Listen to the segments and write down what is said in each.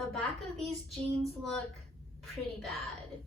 the back of these jeans look pretty bad.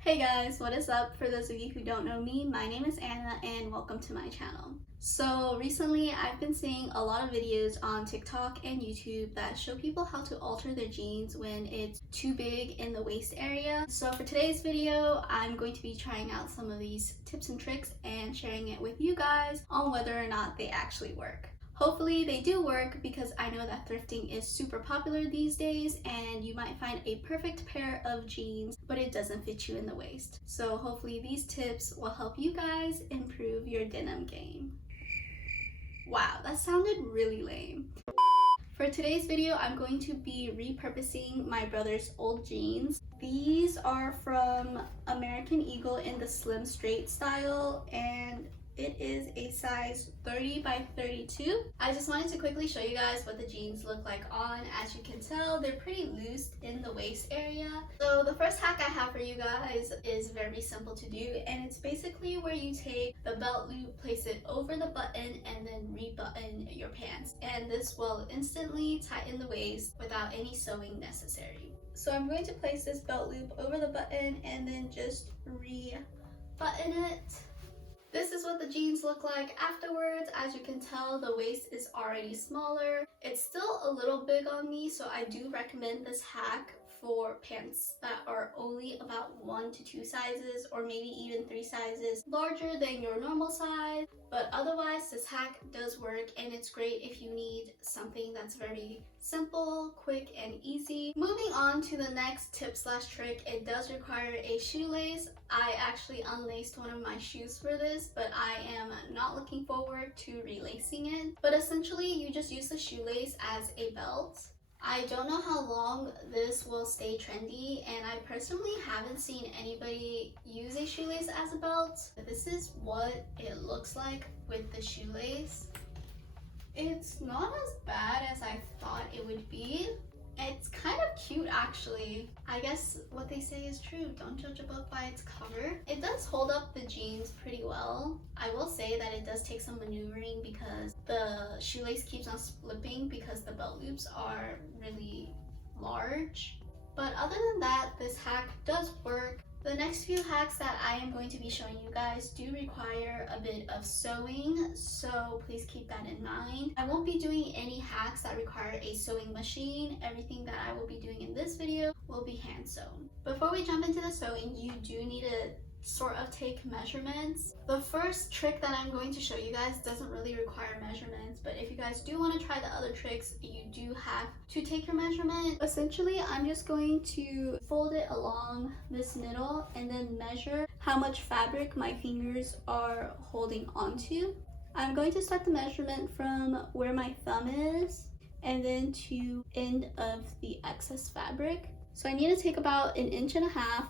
Hey guys, what is up? For those of you who don't know me, my name is Anna and welcome to my channel. So recently I've been seeing a lot of videos on TikTok and YouTube that show people how to alter their jeans when it's too big in the waist area. So for today's video, I'm going to be trying out some of these tips and tricks and sharing it with you guys on whether or not they actually work. Hopefully they do work because I know that thrifting is super popular these days and you might find a perfect pair of jeans but it doesn't fit you in the waist. So hopefully these tips will help you guys improve your denim game. Wow, that sounded really lame. For today's video, I'm going to be repurposing my brother's old jeans. These are from American Eagle in the slim straight style and it is a size 30 by 32. I just wanted to quickly show you guys what the jeans look like on. As you can tell, they're pretty loose in the waist area. So the first hack I have for you guys is very simple to do, and it's basically where you take the belt loop, place it over the button, and then rebutton your pants. And this will instantly tighten the waist without any sewing necessary. So I'm going to place this belt loop over the button and then just rebutton it. This is what the jeans look like afterwards. As you can tell, the waist is already smaller. It's still a little big on me, so I do recommend this hack for pants that are only about 1 to 2 sizes or maybe even 3 sizes larger than your normal size. But otherwise, this hack does work and it's great if you need something that's very simple, quick, and easy. Moving on to the next tip slash trick, it does require a shoelace. I actually unlaced one of my shoes for this, but I am not looking forward to relacing it. But essentially, you just use the shoelace as a belt. I don't know how long this will stay trendy, and I personally haven't seen anybody use a shoelace as a belt. This is what it looks like with the shoelace. It's not as bad as I thought it would be. It's kind of cute actually. I guess what they say is true, don't judge a book by its cover. It does hold up the jeans pretty well. I will say that it does take some maneuvering because the shoelace keeps on slipping because the belt loops are really large. But other than that, this hack does work. The next few hacks that I am going to be showing you guys do require a bit of sewing, so please keep that in mind. I won't be doing any hacks that require a sewing machine. Everything that I will be doing in this video will be hand sewn. Before we jump into the sewing, you do need to sort of take measurements. The first trick that I'm going to show you guys doesn't really require measurements, but if you guys do want to try the other tricks, you do have to take your measurement. Essentially, I'm just going to fold it along this middle and then measure how much fabric my fingers are holding onto. I'm going to start the measurement from where my thumb is and then to end of the excess fabric. So I need to take about 1.5 inches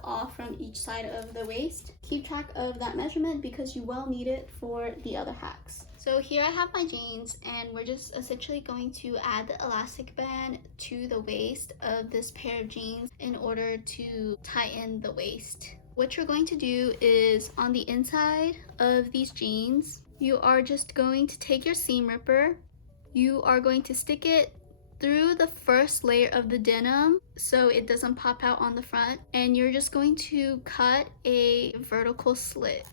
off from each side of the waist. Keep track of that measurement because you will need it for the other hacks. So here I have my jeans and we're just essentially going to add the elastic band to the waist of this pair of jeans in order to tighten the waist. What you're going to do is on the inside of these jeans, you are just going to take your seam ripper. You are going to stick it through the first layer of the denim so it doesn't pop out on the front, and you're just going to cut a vertical slit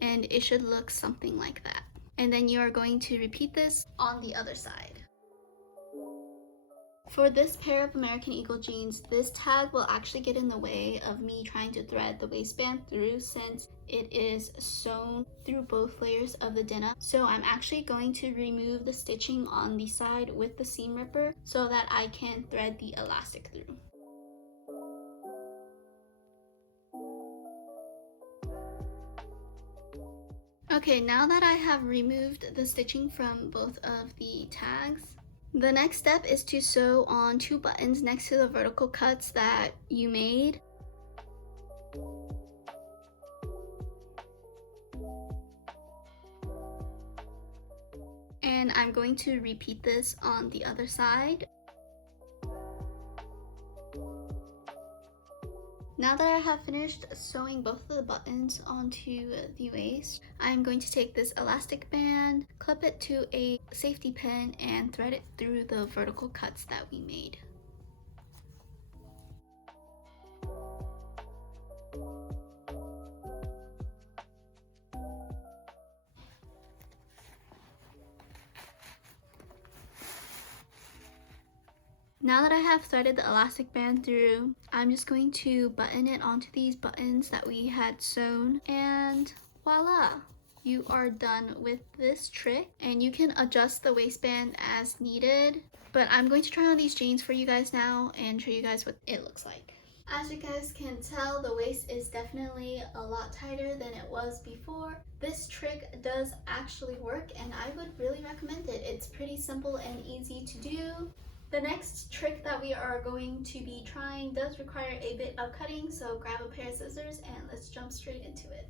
and it should look something like that. And then you are going to repeat this on the other side. For this pair of American Eagle jeans, this tag will actually get in the way of me trying to thread the waistband through since it is sewn through both layers of the denim. So I'm actually going to remove the stitching on the side with the seam ripper so that I can thread the elastic through. Okay, now that I have removed the stitching from both of the tags, the next step is to sew on 2 buttons next to the vertical cuts that you made. And I'm going to repeat this on the other side. Now that I have finished sewing both of the buttons onto the waist, I'm going to take this elastic band, clip it to a safety pin, and thread it through the vertical cuts that we made. Now that I have threaded the elastic band through, I'm just going to button it onto these buttons that we had sewn, and voila! You are done with this trick, and you can adjust the waistband as needed. But I'm going to try on these jeans for you guys now and show you guys what it looks like. As you guys can tell, the waist is definitely a lot tighter than it was before. This trick does actually work, and I would really recommend it. It's pretty simple and easy to do. The next trick that we are going to be trying does require a bit of cutting, so grab a pair of scissors and let's jump straight into it.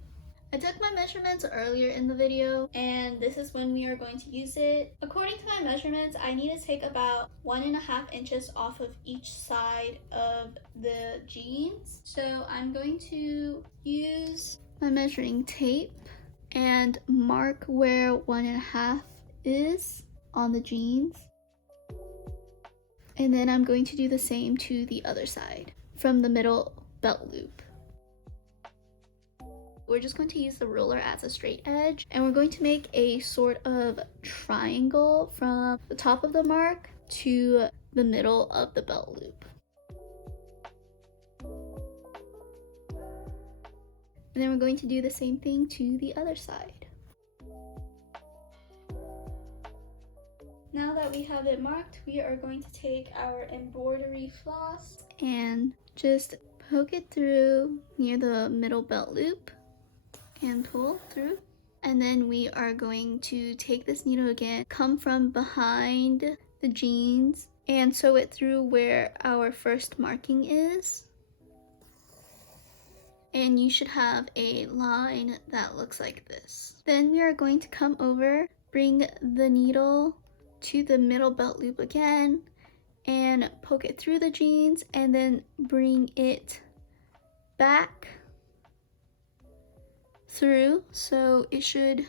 I took my measurements earlier in the video, and this is when we are going to use it. According to my measurements, I need to take about 1.5 inches off of each side of the jeans. So I'm going to use my measuring tape and mark where 1.5 is on the jeans. And then I'm going to do the same to the other side from the middle belt loop. We're just going to use the ruler as a straight edge, and we're going to make a sort of triangle from the top of the mark to the middle of the belt loop. And then we're going to do the same thing to the other side. Now that we have it marked, we are going to take our embroidery floss and just poke it through near the middle belt loop and pull through. And then we are going to take this needle again, come from behind the jeans, and sew it through where our first marking is. And you should have a line that looks like this. Then we are going to come over, bring the needle to the middle belt loop again, and poke it through the jeans, and then bring it back through, so it should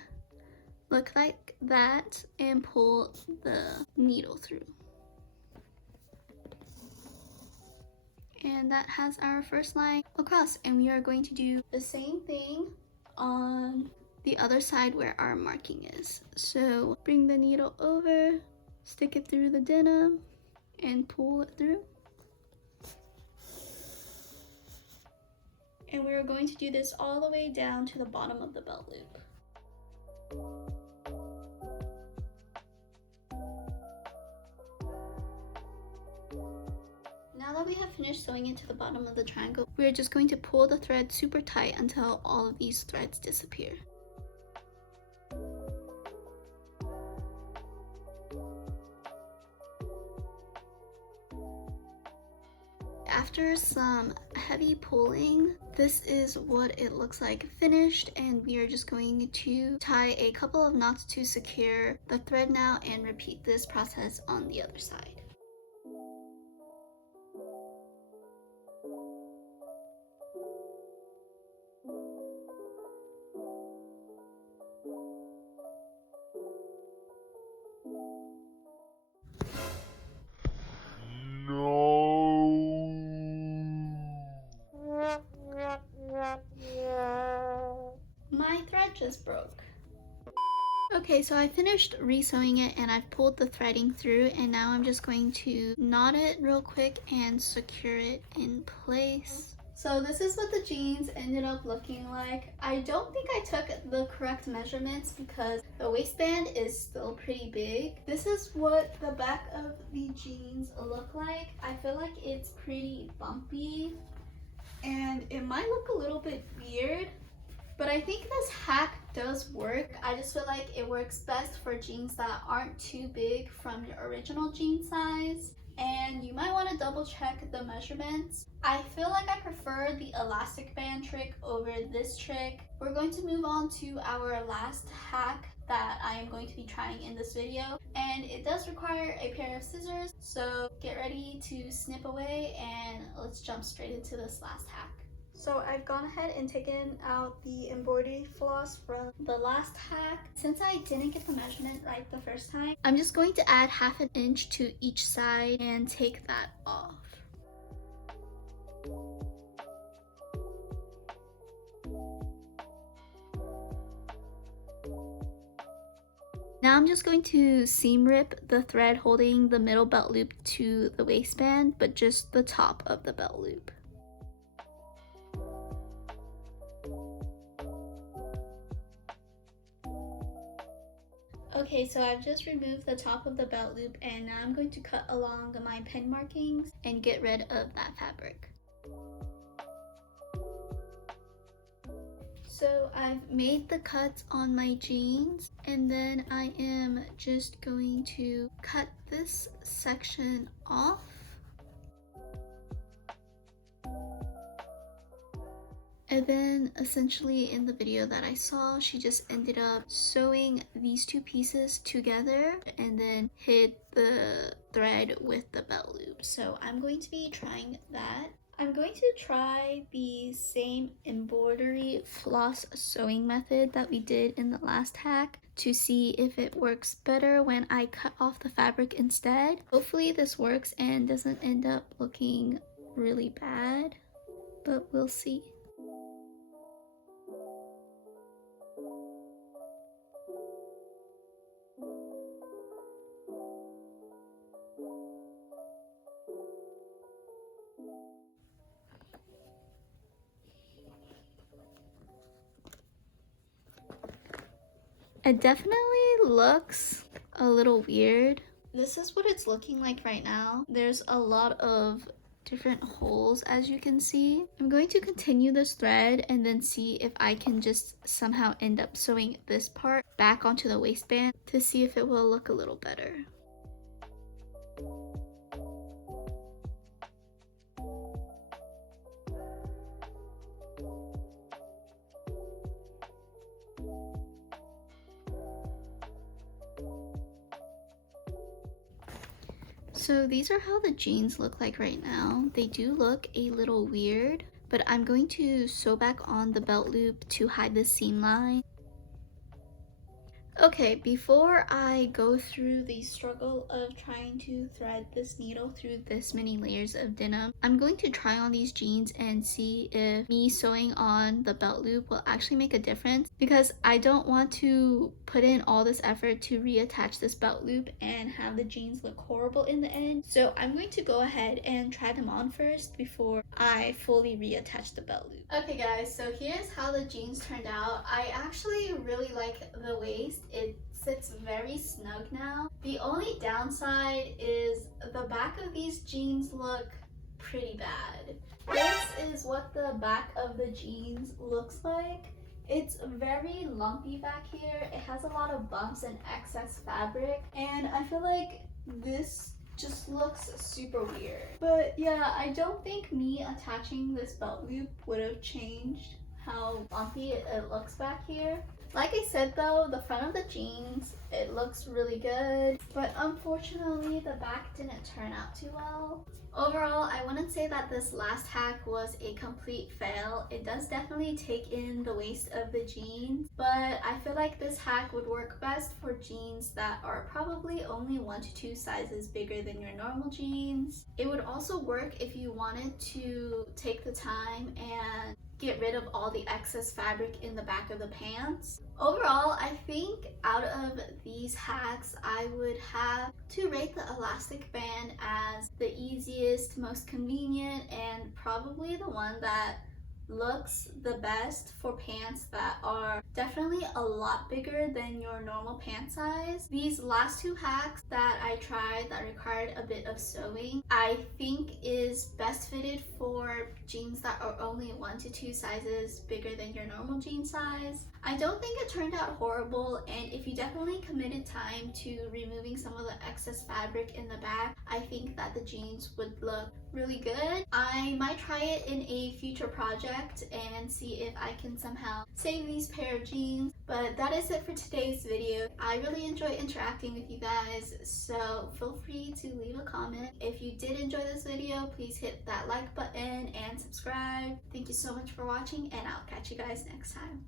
look like that, and pull the needle through. And that has our first line across, and we are going to do the same thing on the other side where our marking is. So bring the needle over, stick it through the denim, and pull it through. And we're going to do this all the way down to the bottom of the belt loop. Now that we have finished sewing it to the bottom of the triangle, we are just going to pull the thread super tight until all of these threads disappear. After some heavy pulling, this is what it looks like finished, and we are just going to tie a couple of knots to secure the thread now and repeat this process on the other side. My thread just broke. Okay, so I finished re-sewing it and I've pulled the threading through, and now I'm just going to knot it real quick and secure it in place. So this is what the jeans ended up looking like. I don't think I took the correct measurements because the waistband is still pretty big. This is what the back of the jeans look like. I feel like it's pretty bumpy and it might look a little bit weird, but I think this hack does work. I just feel like it works best for jeans that aren't too big from your original jean size. And you might want to double check the measurements. I feel like I prefer the elastic band trick over this trick. We're going to move on to our last hack that I am going to be trying in this video, and it does require a pair of scissors, so get ready to snip away and let's jump straight into this last hack. So I've gone ahead and taken out the embroidery floss from the last hack. Since I didn't get the measurement right the first time, I'm just going to add 1/2 inch to each side and take that off. Now I'm just going to seam rip the thread holding the middle belt loop to the waistband, but just the top of the belt loop. Okay, so I've just removed the top of the belt loop and now I'm going to cut along my pin markings and get rid of that fabric. So I've made the cuts on my jeans and then I am just going to cut this section off. And then essentially in the video that I saw, she just ended up sewing these two pieces together and then hid the thread with the belt loop. So I'm going to be trying that. I'm going to try the same embroidery floss sewing method that we did in the last hack to see if it works better when I cut off the fabric instead. Hopefully this works and doesn't end up looking really bad, but we'll see. It definitely looks a little weird. This is what it's looking like right now. There's a lot of different holes, as you can see. I'm going to continue this thread and then see if I can just somehow end up sewing this part back onto the waistband to see if it will look a little better. So these are how the jeans look like right now. They do look a little weird, but I'm going to sew back on the belt loop to hide the seam line. Okay, before I go through the struggle of trying to thread this needle through this many layers of denim, I'm going to try on these jeans and see if me sewing on the belt loop will actually make a difference, because I don't want to put in all this effort to reattach this belt loop and have the jeans look horrible in the end. So I'm going to go ahead and try them on first before I fully reattach the belt loop. Okay guys, so here's how the jeans turned out. I actually really like the waist. It sits very snug now. The only downside is the back of these jeans look pretty bad. This is what the back of the jeans looks like. It's very lumpy back here. It has a lot of bumps and excess fabric, and I feel like this just looks super weird. But yeah, I don't think me attaching this belt loop would have changed how lumpy it looks back here. Like I said though, the front of the jeans, it looks really good, but unfortunately the back didn't turn out too well. Overall, I wouldn't say that this last hack was a complete fail. It does definitely take in the waist of the jeans, but I feel like this hack would work best for jeans that are probably only 1 to 2 sizes bigger than your normal jeans. It would also work if you wanted to take the time and get rid of all the excess fabric in the back of the pants. Overall, I think out of these hacks, I would have to rate the elastic band as the easiest, most convenient, and probably the one that looks the best for pants that are definitely a lot bigger than your normal pant size. These last 2 hacks that I tried that required a bit of sewing, I think is best fitted for jeans that are only 1 to 2 sizes bigger than your normal jean size. I don't think it turned out horrible, and if you definitely committed time to removing some of the excess fabric in the back, I think that the jeans would look really good. I might try it in a future project collect and see if I can somehow save these pair of jeans. But that is it for today's video. I really enjoy interacting with you guys, so feel free to leave a comment. If you did enjoy this video, please hit that like button and subscribe. Thank you so much for watching, and I'll catch you guys next time.